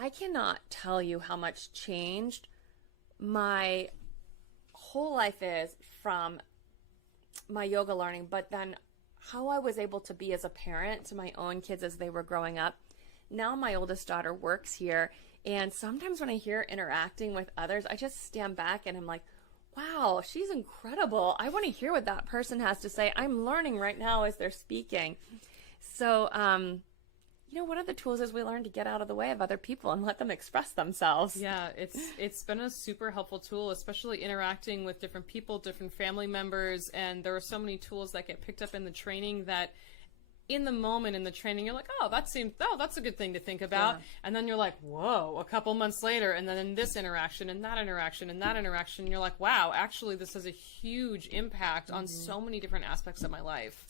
I cannot tell you how much changed my whole life is from my yoga learning, but then how I was able to be as a parent to my own kids as they were growing up. Now my oldest daughter works here, and sometimes when I hear interacting with others, I just stand back and I'm like, wow, she's incredible. I want to hear what that person has to say. I'm learning right now as they're speaking. So, one of the tools is we learn to get out of the way of other people and let them express themselves. Yeah, it's been a super helpful tool, especially interacting with different people, different family members, and there are so many tools that get picked up in the training that in the moment in the training, you're like, oh, that's a good thing to think about. Yeah. And then you're like, whoa, a couple months later, and then in this interaction and that interaction and that interaction, you're like, wow, actually this has a huge impact on so many different aspects of my life.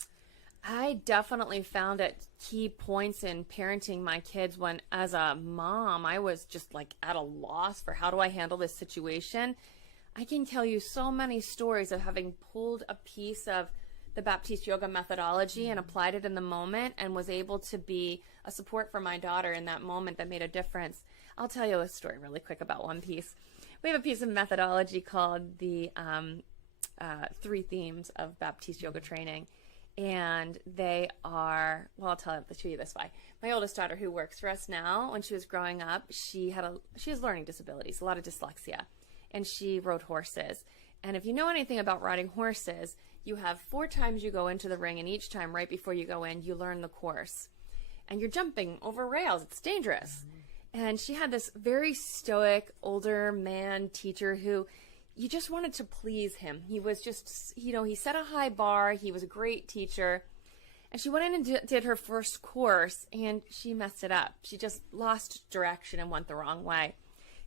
I definitely found at key points in parenting my kids when, as a mom, I was just like at a loss for how do I handle this situation. I can tell you so many stories of having pulled a piece of the Baptiste yoga methodology and applied it in the moment and was able to be a support for my daughter in that moment that made a difference. I'll tell you a story really quick about one piece. We have a piece of methodology called the 3 themes of Baptiste yoga training. And they are, well, I'll tell you this way. My oldest daughter, who works for us now, when she was growing up, she has learning disabilities, a lot of dyslexia, and she rode horses. And if you know anything about riding horses, you have 4 times you go into the ring, and each time right before you go in, you learn the course. And you're jumping over rails. It's dangerous. Mm-hmm. And she had this very stoic, older man teacher who you just wanted to please him. He was just, he set a high bar. He was a great teacher. And she went in and did her first course, and she messed it up. She just lost direction and went the wrong way.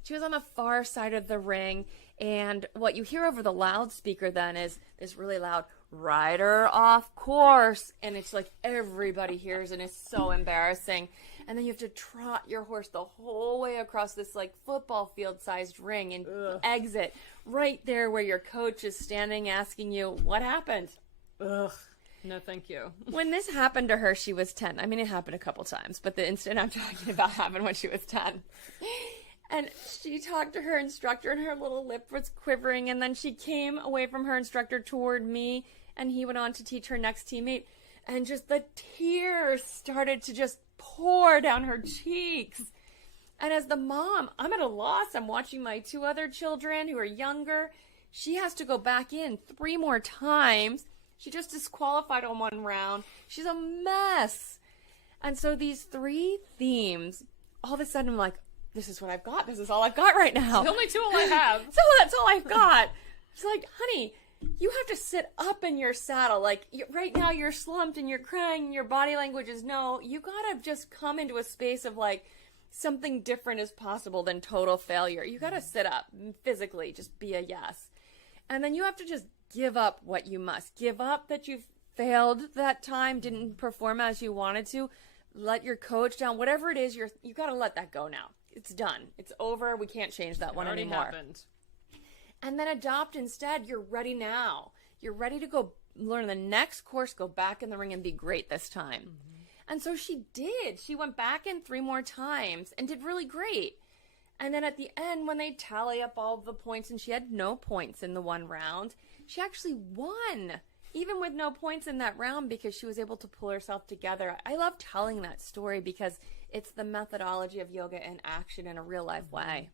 She was on the far side of the ring, and what you hear over the loudspeaker then is this really loud, rider off course, and it's like everybody hears, and it's so embarrassing. And then you have to trot your horse the whole way across this like football field-sized ring and exit right there where your coach is standing asking you, what happened? Ugh. No, thank you. When this happened to her, she was 10. I mean, it happened a couple times, but the incident I'm talking about happened when she was 10. And she talked to her instructor, and her little lip was quivering, and then she came away from her instructor toward me, and he went on to teach her next teammate, and just the tears started to just pour down her cheeks. And as the mom, I'm at a loss. I'm watching my 2 other children who are younger. She has to go back in 3 more times. She just disqualified on 1 round. She's a mess. And so these 3 themes, all of a sudden I'm like, this is what I've got. This is all I've got right now. It's the only tool I have. So that's all I've got. She's like, honey, you have to sit up in your saddle. Like, right now you're slumped and you're crying and your body language is no. You gotta just come into a space of like, something different is possible than total failure. You gotta sit up physically, just be a yes. And then you have to just give up what you must. Give up that you've failed that time, didn't perform as you wanted to. Let your coach down. Whatever it is, you gotta let that go now. It's done. It's over. We can't change that one anymore. Happened. And then adopt instead. You're ready now. You're ready to go learn the next course, go back in the ring and be great this time. Mm-hmm. And so she did. She went back in 3 more times and did really great. And then at the end, when they tally up all the points, and she had no points in the 1 round, she actually won, even with no points in that round, because she was able to pull herself together. I love telling that story because it's the methodology of yoga in action in a real life way.